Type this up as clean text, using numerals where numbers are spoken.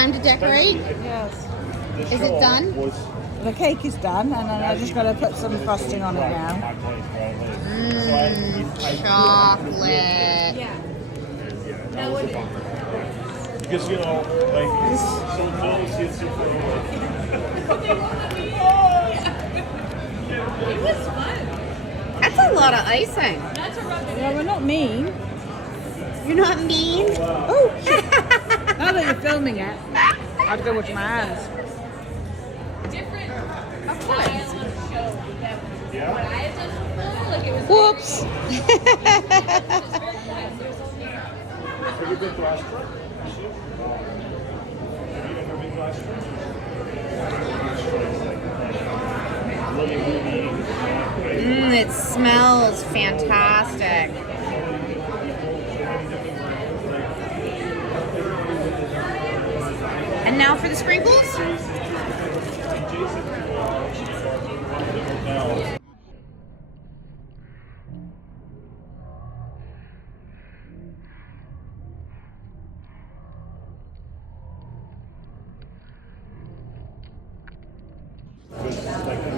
time to decorate? Yes. Is it done? The cake is done, and then I just got to put some frosting on it now. Chocolate. Because, you know, like, so close, it's super. It was fun. That's a lot of icing. That's a rough Well, we're not mean. You're not mean? Oh, shit. Now that you're filming it, I'd go with my hands. different Of course. style of show than what I had done before. Like it was Whoops. Have you been to Astra? Have you ever been to Astra? It smells fantastic. And now for the sprinkles?